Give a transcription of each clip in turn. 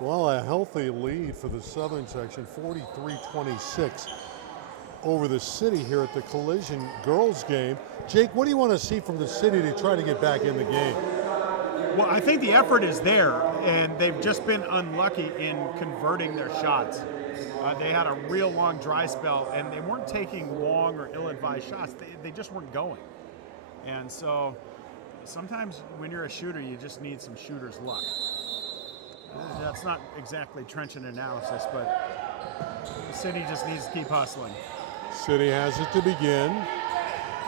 Well, a healthy lead for the Southern section, 43-26 over the City here at the Collision girls game. Jake, what do you want to see from the City to try to get back in the game? Well, I think the effort is there, and they've just been unlucky in converting their shots. They had a real long dry spell, and they weren't taking long or ill-advised shots. They just weren't going. And so sometimes when you're a shooter, you just need some shooter's luck. That's not exactly trenchant analysis, but the City just needs to keep hustling. City has it to begin.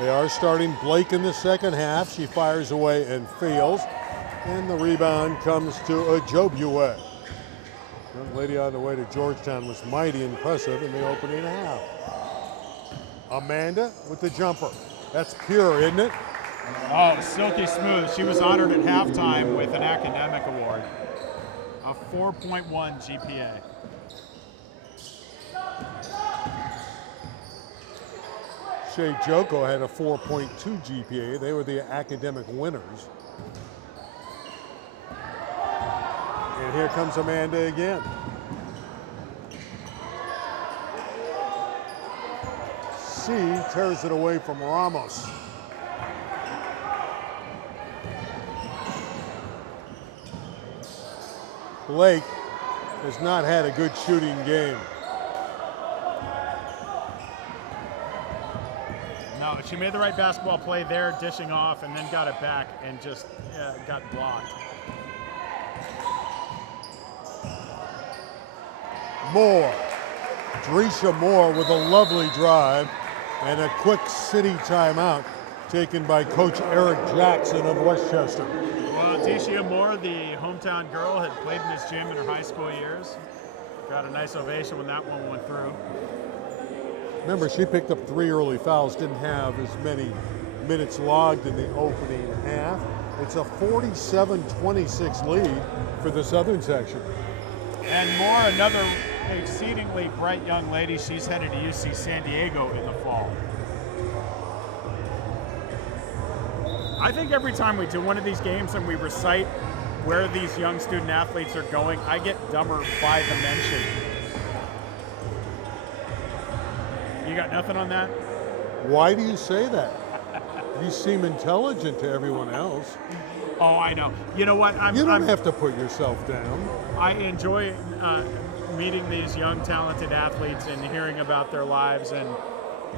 They are starting Blake in the second half. She fires away and fails. And the rebound comes to Ajobiewe. Young lady on the way to Georgetown was mighty impressive in the opening half. Amanda with the jumper. That's pure, isn't it? Oh, silky smooth. She was honored at halftime with an academic award. A 4.1 GPA. Shea Joko had a 4.2 GPA. They were the academic winners. And here comes Amanda again. C tears it away from Ramos. Blake has not had a good shooting game. No, she made the right basketball play there, dishing off, and then got it back and just got blocked. Moore. Drisha Moore with a lovely drive and a quick City timeout taken by Coach Eric Jackson of Westchester. Well, Drisha Moore, the hometown girl, had played in this gym in her high school years. Got a nice ovation when that one went through. Remember, she picked up 3 early fouls, didn't have as many minutes logged in the opening half. It's a 47-26 lead for the Southern section. And Moore, another exceedingly bright young lady. She's headed to UC San Diego in the fall. I think every time we do one of these games and we recite where these young student athletes are going, I get dumber by the mention. You got nothing on that? Why do you say that? You seem intelligent to everyone else. Oh, I know. You know what? You don't have to put yourself down. I enjoy meeting these young, talented athletes and hearing about their lives and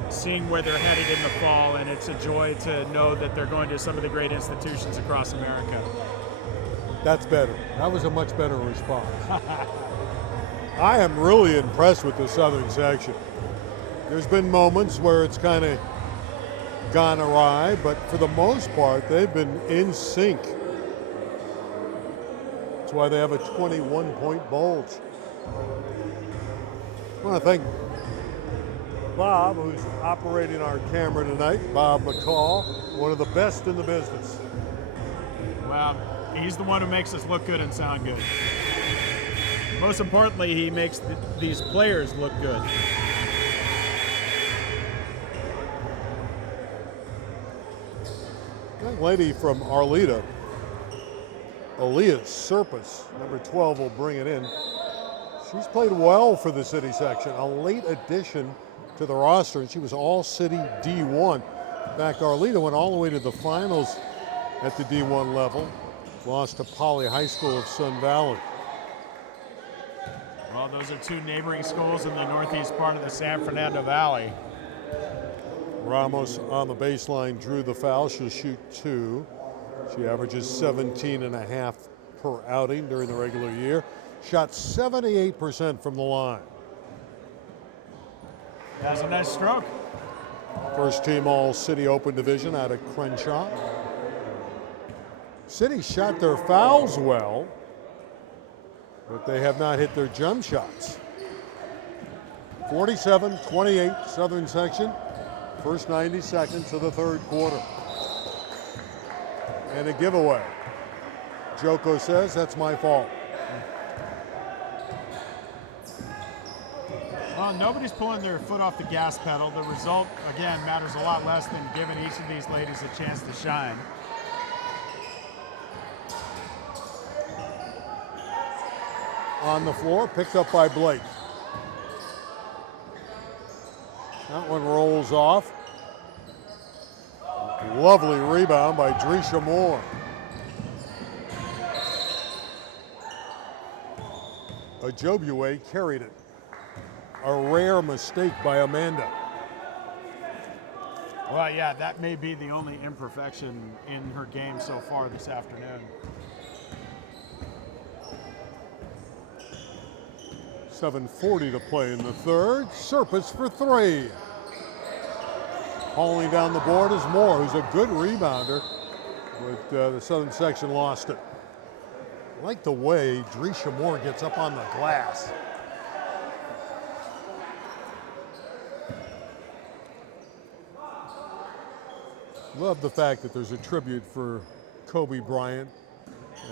seeing where they're headed in the fall, and it's a joy to know that they're going to some of the great institutions across America. That's better. That was a much better response. I am really impressed with the Southern section. There's been moments where it's kind of gone awry, but for the most part, they've been in sync. That's why they have a 21-point bulge. I want to thank Bob, who's operating our camera tonight, Bob McCall, one of the best in the business. Well, he's the one who makes us look good and sound good. Most importantly, he makes these players look good. Young lady from Arleta, Aaliyah Serpis, number 12, will bring it in. She's played well for the City section, a late addition to the roster, and she was all-City D1. In fact, Arleta went all the way to the finals at the D1 level, lost to Poly High School of Sun Valley. Well, those are two neighboring schools in the northeast part of the San Fernando Valley. Ramos on the baseline drew the foul. She'll shoot 2. She averages 17.5 per outing during the regular year. Shot 78% from the line. That's a nice stroke. First team All-City Open Division out of Crenshaw. City shot their fouls well, but they have not hit their jump shots. 47-28 Southern section. First 90 seconds of the third quarter. And a giveaway. Joko says, that's my fault. Well, nobody's pulling their foot off the gas pedal. The result, again, matters a lot less than giving each of these ladies a chance to shine. on the floor, picked up by Blake. That one rolls off. Lovely rebound by Drisha Moore. Ajobiewe carried it. A rare mistake by Amanda. Well, yeah, that may be the only imperfection in her game so far this afternoon. 7:40 to play in the third. Serpis for three. Hauling down the board is Moore, who's a good rebounder, but the Southern section lost it. I like the way Drisha Moore gets up on the glass. Love the fact that there's a tribute for Kobe Bryant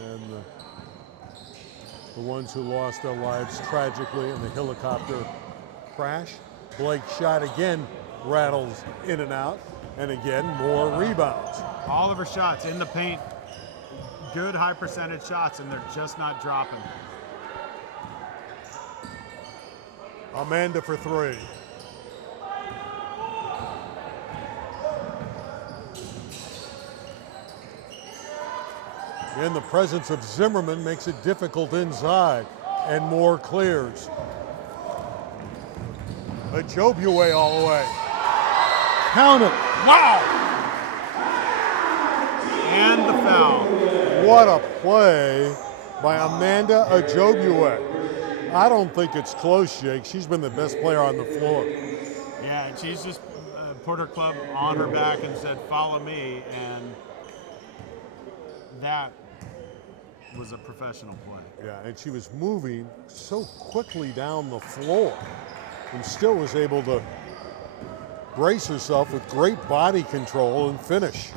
and the ones who lost their lives tragically in the helicopter crash. Blake's shot again rattles in and out, and again, more rebounds. All of her shots in the paint, good high percentage shots, and they're just not dropping. Amanda for three. In the presence of Zimmerman makes it difficult inside, and Moore clears. Ajobiewe all the way. Count it. Wow! And the foul. What a play by Amanda Ajobiewe. I don't think it's close, Jake. She's been the best player on the floor. Yeah, and she's just put her club on her back and said, follow me, and that was a professional play. Yeah, and she was moving so quickly down the floor and still was able to brace herself with great body control and finish.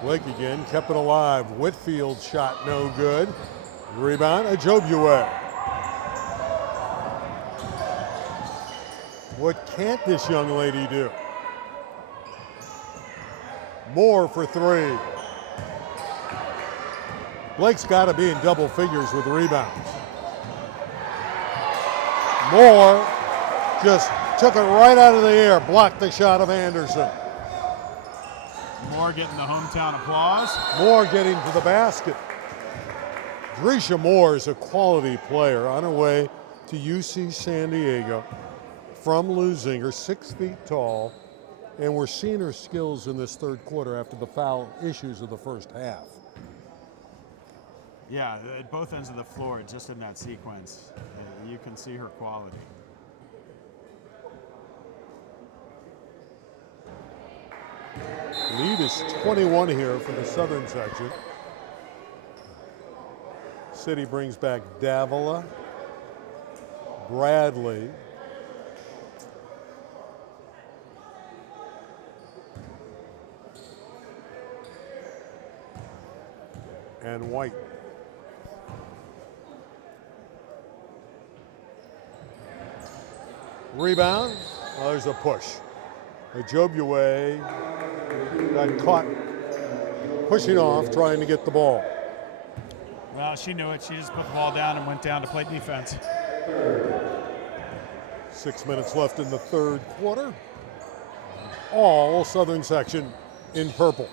Blake again, kept it alive. Whitfield shot no good. Rebound, Ajobiewe. What can't this young lady do? Moore for three. Blake's got to be in double figures with rebounds. Moore just took it right out of the air, blocked the shot of Anderson. Moore getting the hometown applause. Moore getting to the basket. Drisha Moore is a quality player on her way to UC San Diego from Leuzinger, 6 feet tall, and we're seeing her skills in this third quarter after the foul issues of the first half. Yeah, at both ends of the floor, just in that sequence, you can see her quality. Lead is 21 here for the Southern section. City brings back Davila, Bradley, and White. Rebound. Oh, there's a push. Ajobiewe got caught pushing off, trying to get the ball. Well, she knew it. She just put the ball down and went down to play defense. 6 minutes left in the third quarter. All Southern section in purple.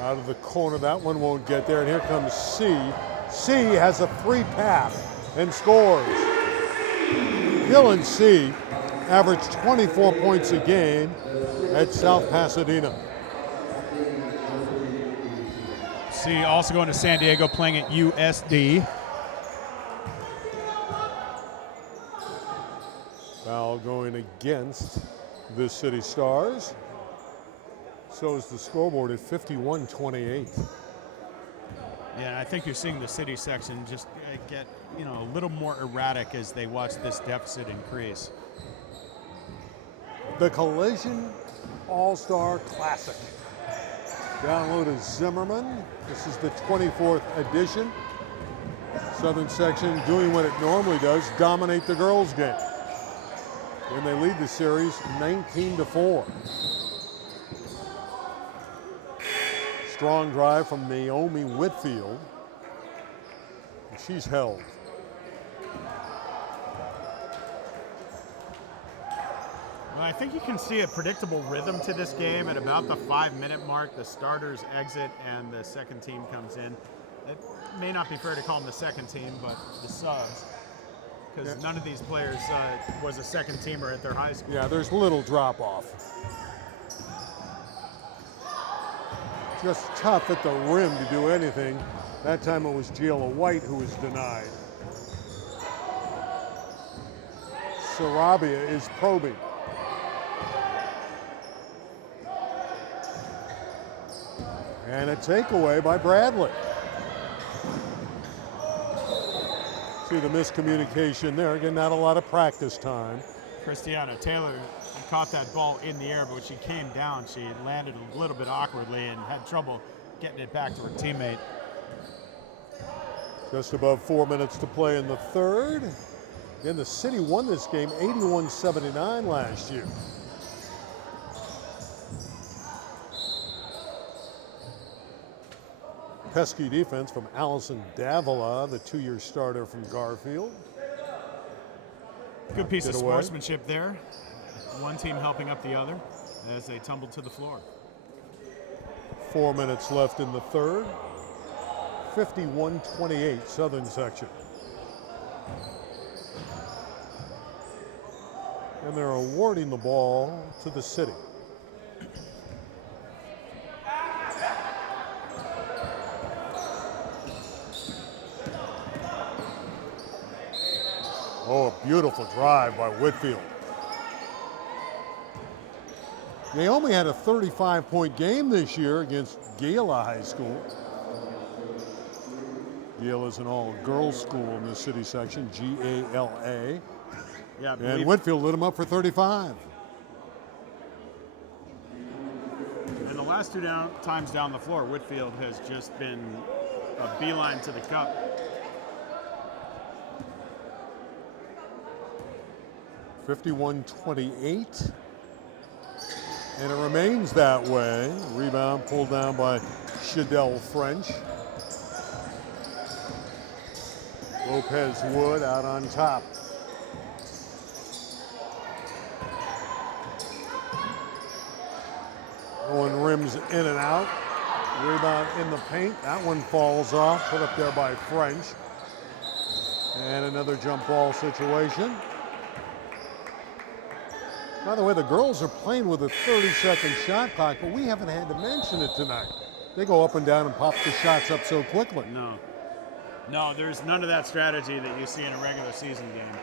Out of the corner, that one won't get there, and here comes C. C has a free pass and scores. Dylan C averaged 24 points a game at South Pasadena. C also going to San Diego, playing at USD. Foul going against the City Stars. So is the scoreboard at 51-28. Yeah, I think you're seeing the City section just get, a little more erratic as they watch this deficit increase. The Collision All-Star Classic. Download is Zimmerman. This is the 24th edition. Southern section doing what it normally does, dominate the girls' game. And they lead the series 19-4. Strong drive from Naomi Whitfield. And she's held. Well, I think you can see a predictable rhythm to this game at about the 5-minute mark. The starters exit and the second team comes in. It may not be fair to call them the second team, but the subs, because none of these players was a second teamer at their high school. Yeah, there's little drop off. Just tough at the rim to do anything. That time it was Gila White who was denied. Sarabia is probing. And a takeaway by Bradley. See the miscommunication there. Again, not a lot of practice time. Christiana Taylor caught that ball in the air, but when she came down, she landed a little bit awkwardly and had trouble getting it back to her teammate. Just above 4 minutes to play in the third. Again, the city won this game 81-79 last year. Pesky defense from Allison Davila, the 2-year starter from Garfield. Good piece of sportsmanship there. One team helping up the other as they tumbled to the floor. 4 minutes left in the third. 51-28 Southern section. And they're awarding the ball to the city. Oh, a beautiful drive by Whitfield. Naomi had a 35-point game this year against Gila High School. Gila is an all-girls school in the city section, G-A-L-A. Yeah, and Whitfield lit him up for 35. And the last two times down the floor, Whitfield has just been a beeline to the cup. (51-28), and it remains that way. Rebound pulled down by Shadell French. Lopez Wood out on top. Owen rims in and out. Rebound in the paint. That one falls off. Put up there by French. And another jump ball situation. By the way, the girls are playing with a 30-second shot clock, but we haven't had to mention it tonight. They go up and down and pop the shots up so quickly. No, there's none of that strategy that you see in a regular season game.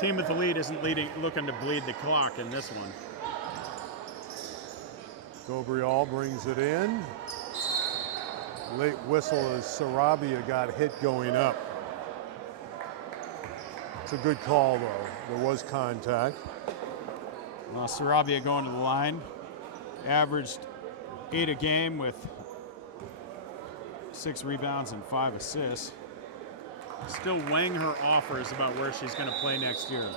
Team with the lead isn't looking to bleed the clock in this one. Gabriel brings it in. Late whistle as Sarabia got hit going up. It's a good call, though. There was contact. Well, Sarabia going to the line. Averaged 8 a game with 6 rebounds and 5 assists. Still weighing her offers about where she's going to play next year.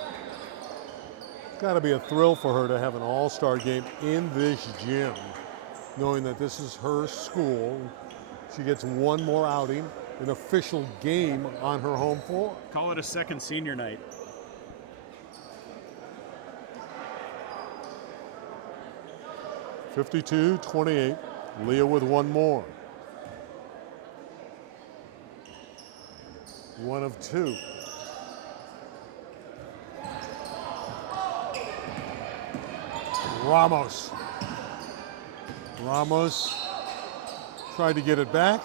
It's got to be a thrill for her to have an all-star game in this gym, knowing that this is her school. She gets one more outing, an official game on her home floor. Call it a second senior night. (52-28). Leah with one more. 1 of 2. Ramos tried to get it back.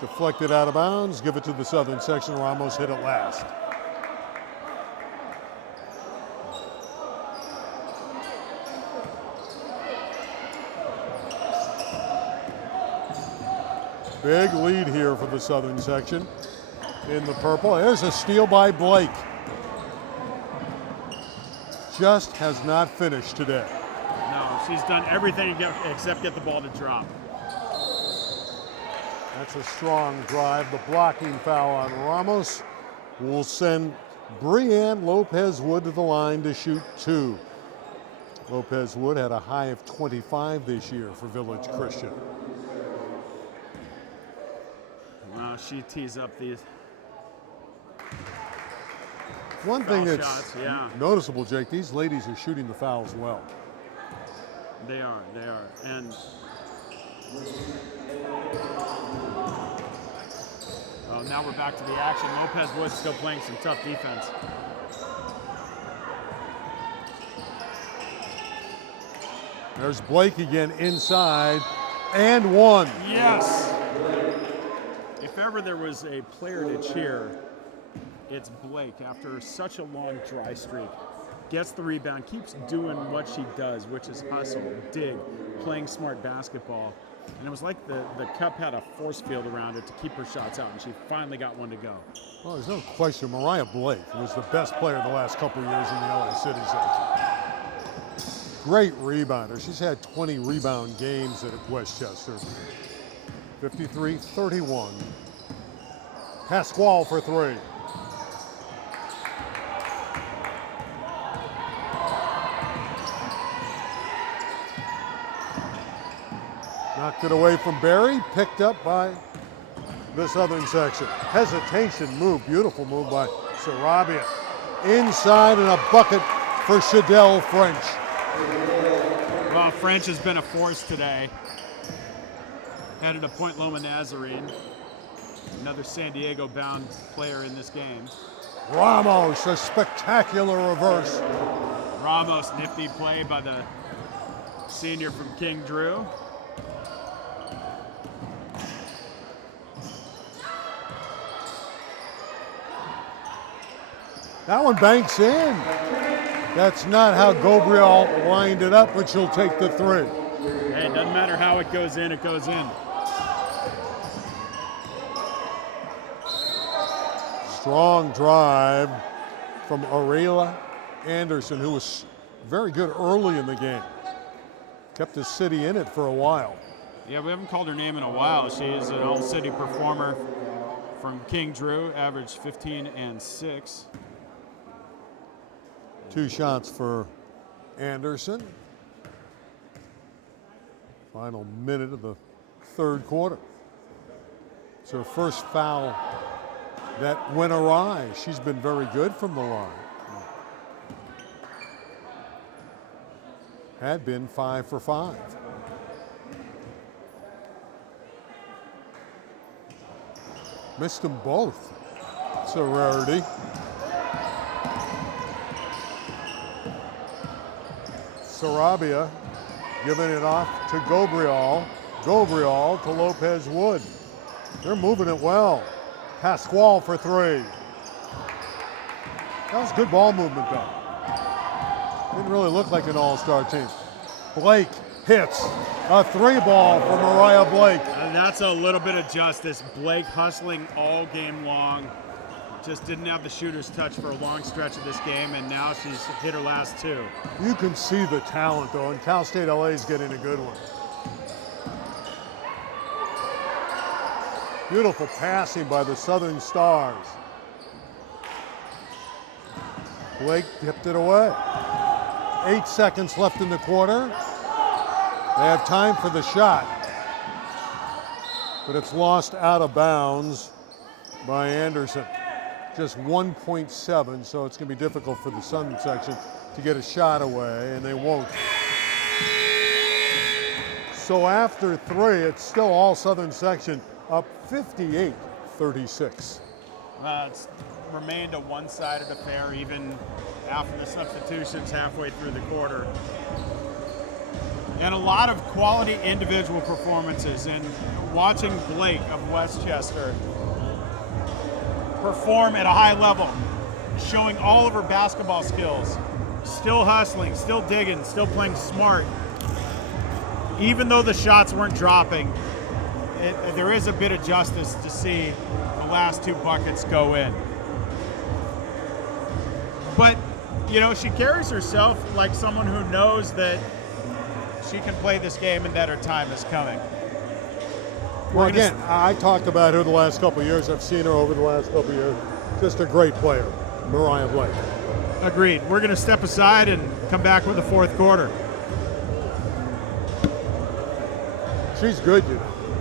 Deflected out of bounds. Give it to the Southern section. Ramos hit it last. Big lead here for the Southern section in the purple. There's a steal by Blake. Just has not finished today. No, she's done everything except get the ball to drop. That's a strong drive. The blocking foul on Ramos will send Brianne Lopez-Wood to the line to shoot 2. Lopez-Wood had a high of 25 this year for Village Christian. Wow, she tees up these. One thing Foul that's shots, yeah. noticeable, Jake, these ladies are shooting the fouls well. They are. And now we're back to the action. Lopez-Wood still playing some tough defense. There's Blake again inside, and one. Yes! If ever there was a player to cheer, it's Blake after such a long dry streak. Gets the rebound, keeps doing what she does, which is hustle, dig, playing smart basketball. And it was like the cup had a force field around it to keep her shots out, and she finally got one to go. Well, there's no question Mariah Blake was the best player the last couple of years in the LA City section. Great rebounder. She's had 20 rebound games at Westchester. 53-31. Pasquale for 3. Knocked it away from Barry, picked up by the Southern section. Hesitation move, beautiful move by Sarabia. Inside and a bucket for Shadell French. Well, French has been a force today. Headed to Point Loma Nazarene. Another San Diego bound player in this game. Ramos, a spectacular reverse. Ramos, nifty play by the senior from King Drew. That one banks in. That's not how Gabriel lined it up, but she'll take the 3. Hey, it doesn't matter how it goes in, it goes in. Strong drive from Aurelia Anderson, who was very good early in the game. Kept the city in it for a while. Yeah, we haven't called her name in a while. She is an all-city performer from King Drew, averaged 15 and 6. 2 shots for Anderson. Final minute of the 3rd quarter. It's her first foul that went awry. She's been very good from the line. Had been 5 for 5. Missed them both. It's a rarity. Sarabia giving it off to Gabriel. Gabriel to Lopez-Wood. They're moving it well. Pasquale for 3. That was good ball movement, though. Didn't really look like an all-star team. Blake hits a 3 ball for Mariah Blake. And that's a little bit of justice. Blake hustling all game long. Just didn't have the shooter's touch for a long stretch of this game, and now she's hit her last 2. You can see the talent, though, and Cal State LA is getting a good one. Beautiful passing by the Southern Stars. Blake tipped it away. 8 seconds left in the quarter. They have time for the shot, but it's lost out of bounds by Anderson. Just 1.7, so it's going to be difficult for the Southern section to get a shot away, and they won't. So after 3, it's still all Southern section up 58-36. It's remained a one-sided affair even after the substitutions halfway through the quarter. And a lot of quality individual performances, and watching Blake of Westchester perform at a high level, showing all of her basketball skills, still hustling, still digging, still playing smart. Even though the shots weren't dropping, there is a bit of justice to see the last 2 buckets go in. But, you know, she carries herself like someone who knows that she can play this game and that her time is coming. Well, again, I talked about her the last couple of years. I've seen her over the last couple of years. Just a great player, Mariah Blake. Agreed. We're going to step aside and come back with the fourth quarter. She's good, you know.